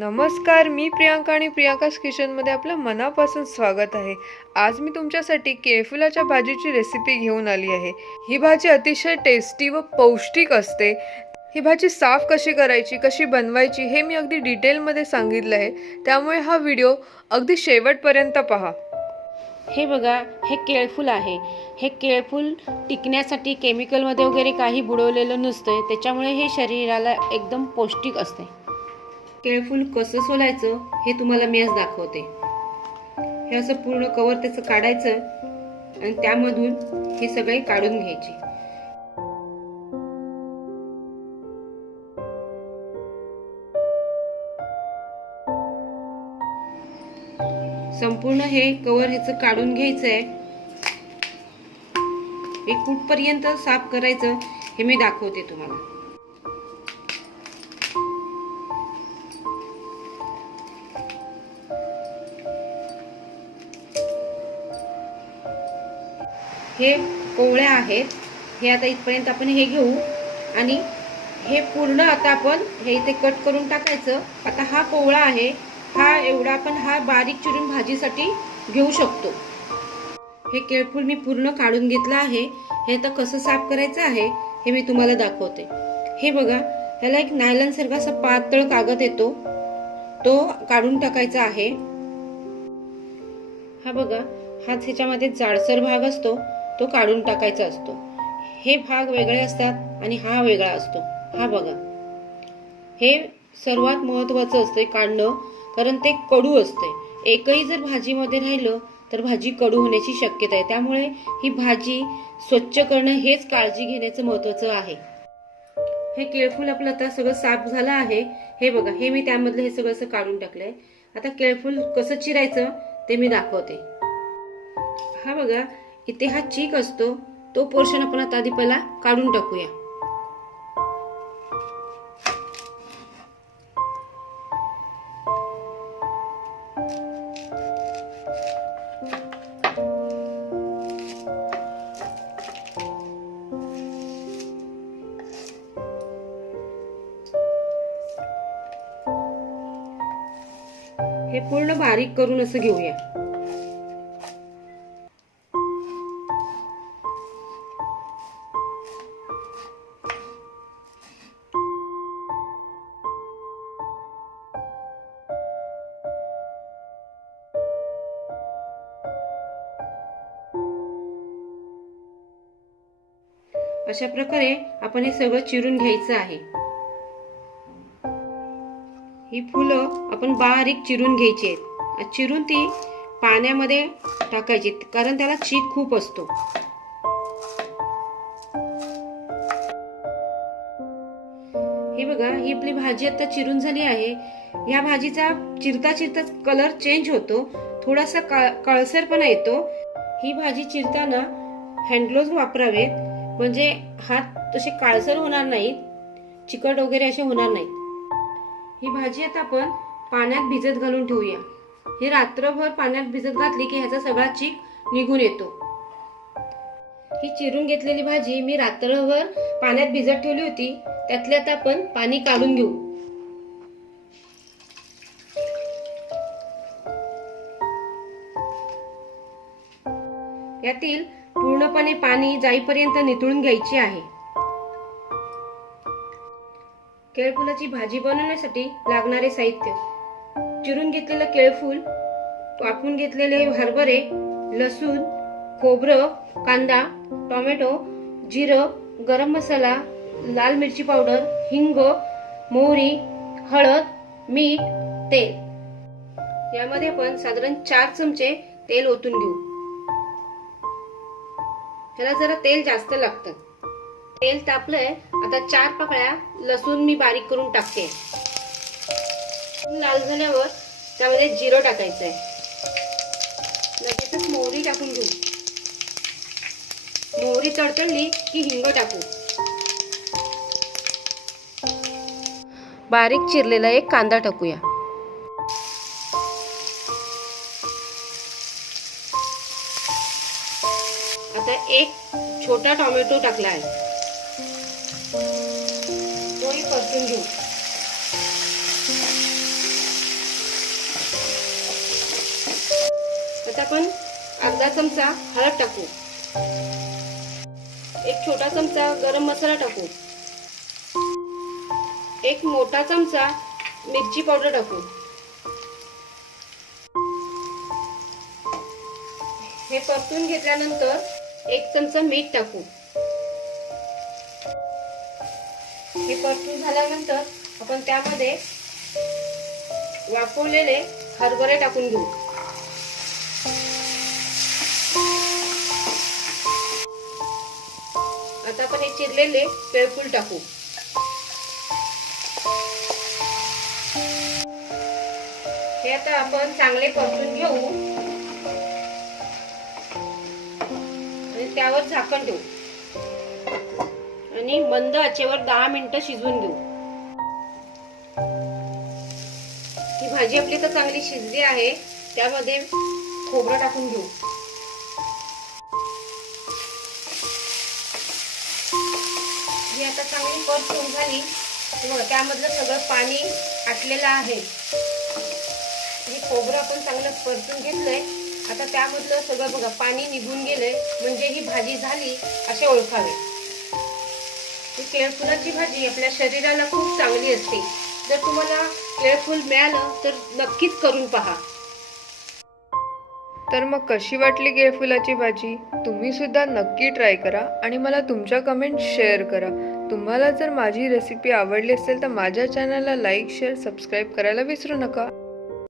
नमस्कार, मी प्रियांका आणि प्रियांकाज किचनमध्ये आपलं मनापासून स्वागत आहे. आज मी तुमच्यासाठी केळफुलाच्या भाजीची रेसिपी घेऊन आली आहे. ही भाजी अतिशय टेस्टी व पौष्टिक असते. ही भाजी साफ कशी करायची, कशी बनवायची हे मी अगदी डिटेलमध्ये सांगितलं आहे. त्यामुळे हा व्हिडिओ अगदी शेवटपर्यंत पहा. हे बघा, हे केळफूल आहे. हे केळफूल टिकण्यासाठी केमिकलमध्ये वगैरे काही बुडवलेलं नसतं, त्याच्यामुळे हे शरीराला एकदम पौष्टिक असते. केळफूल कसं सोलायचं हे तुम्हाला मी आज दाखवते. हे असं पूर्ण कवर त्याचं काढायचं आणि त्यामधून हे सगळे काढून घ्यायचे. संपूर्ण हे कवर ह्याचं काढून घ्यायचंय. हे कुठपर्यंत साफ करायचं हे मी दाखवते तुम्हाला. हे कोवळ्या आहेत. हे आता इथपर्यंत आपण हे घेऊ आणि हे पूर्ण आता आपण हे इथे कट करून टाकायचं. आता हा कोवळा आहे, हा एवढा आपण हा बारीक चिरून भाजीसाठी घेऊ शकतो. हे केळफूल मी पूर्ण काढून घेतलं आहे. हे आता कसं साफ करायचं आहे हे मी तुम्हाला दाखवते. हे बघा, ह्याला एक नायलॉन सारखा असा पातळ कागद येतो, तो काढून टाकायचा आहे. हा बघा, हाच ह्याच्यामध्ये जाडसर भाग असतो, तो काढून टाकायचा असतो. हे भाग वेगळे असतात आणि हा वेगळा असतो. हा बघा, हे सर्वात महत्वाचं असते काढणं, कारण ते कडू असते. एकही जर भाजीमध्ये राहिलं तर भाजी कडू होण्याची शक्यता आहे. त्यामुळे ही भाजी स्वच्छ करणं हेच काळजी घेण्याचं महत्वाचं आहे. हे केळफूल आपलं आता सगळं साफ झालं आहे. हे बघा, हे मी त्यामधलं हे सगळं असं काढून टाकलंय. आता केळफूल कसं चिरायचं ते मी दाखवते. हा बघा, इथे हा चीक असतो, तो पोर्शन आपण आता आधी पहिला काढून टाकूया. हे पूर्ण बारीक करून असं घेऊया. अशा प्रकारे आपण हे सगळं चिरून घ्यायचं आहे. ही फुलं आपण बारीक चिरून घ्यायची आहेत. चिरून ती पाण्यामध्ये टाकायची, कारण त्याला चीक खूप असतो. हे बघा, ही आपली भाजी आता चिरून झाली आहे. या भाजीचा चिरता चिरता कलर चेंज होतो, थोडासा काळसरपणा येतो. ही भाजी चिरताना हँडग्लोव्ज वापरावेत, म्हणजे हात तसे काळसर होणार नाहीत, चिकट वगैरे असे होणार नाहीत. ही भाजी आता आपण पाण्यात भिजत घालून ठेवूया. ही रात्रभर पाण्यात भिजत घातली की ह्याचा सगळा चीक निघून येतो. ही चिरून घेतलेली भाजी मी रात्रभर पाण्यात भिजत ठेवली होती. त्यातले आता आपण पाणी काढून घेऊ. यातील पूर्णपणे पाणी जाईपर्यंत नितळून घ्यायचे आहे. केळफुलाची भाजी बनवण्यासाठी लागणारे साहित्य: चिरून घेतलेलं केळफूल, कापून घेतलेले हरभरे, लसूण, खोबरं, कांदा, टोमॅटो, जिरं, गरम मसाला, लाल मिरची पावडर, हिंग, मोहरी, हळद, मीठ, तेल. यामध्ये आपण साधारण 4 चमचे तेल ओतून घेऊ. ह्याला जरा तेल जास्त लागतं. तेल तापलंय, आता 4 पाकळ्या लसूण मी बारीक करून टाकते. लाल झाल्यावर त्यामध्ये जिरं टाकायचंय. लगेचच मोहरी टाकून घेऊ. मोहरी तडतडली की हिंग टाकू. बारीक चिरलेला एक कांदा टाकूया. आता एक छोटा टोमॅटो टाकला आहे. तोही परतून घेऊ. यात आपण अर्धा चमचा हळद टाकू, एक छोटा चमचा गरम मसाला टाकू, एक मोठा चमचा मिरची पावडर टाकू। हे परतून घेतल्यानंतर एक चमचा मीठ टाकू। हे परतून झाल्यानंतर आपण त्यामध्ये वाफवलेले हरभरे टाकून घेऊ। आता आपण हे चिरलेले केळफूल टाकू। हे आता आपण चांगले परतून घेऊ आणि त्यावर झाकण देऊ आणि मंद आचेवर 10 मिनिटं शिजवून घेऊ। ही भाजी आपली तर चांगली शिजली आहे, त्यामध्ये खोबरं टाकून घेऊ। ही आता चांगली परतून झाली, बघा त्यामधलं सगळं पाणी आटलेलं आहे। हे खोबरं आपण चांगलं परतून घेतलंय, आता त्यामधलं सगळं बघा पाणी निघून गेलंय, म्हणजे ही भाजी झाली असे ओळखावे। ही केळफुलाची भाजी आपल्या शरीराला खूप चांगली असते। जर तुम्हाला केळफूल मिळालं तर नक्कीच करून पहा। तर मग कशी वाटली केळफुलाची भाजी? तुम्ही सुद्धा नक्की ट्राय करा आणि मला तुमच्या कमेंट शेअर करा। तुम्हाला जर माझी रेसिपी आवडली असेल तर माझ्या चॅनलला लाईक, शेअर, सबस्क्राईब करायला विसरू नका।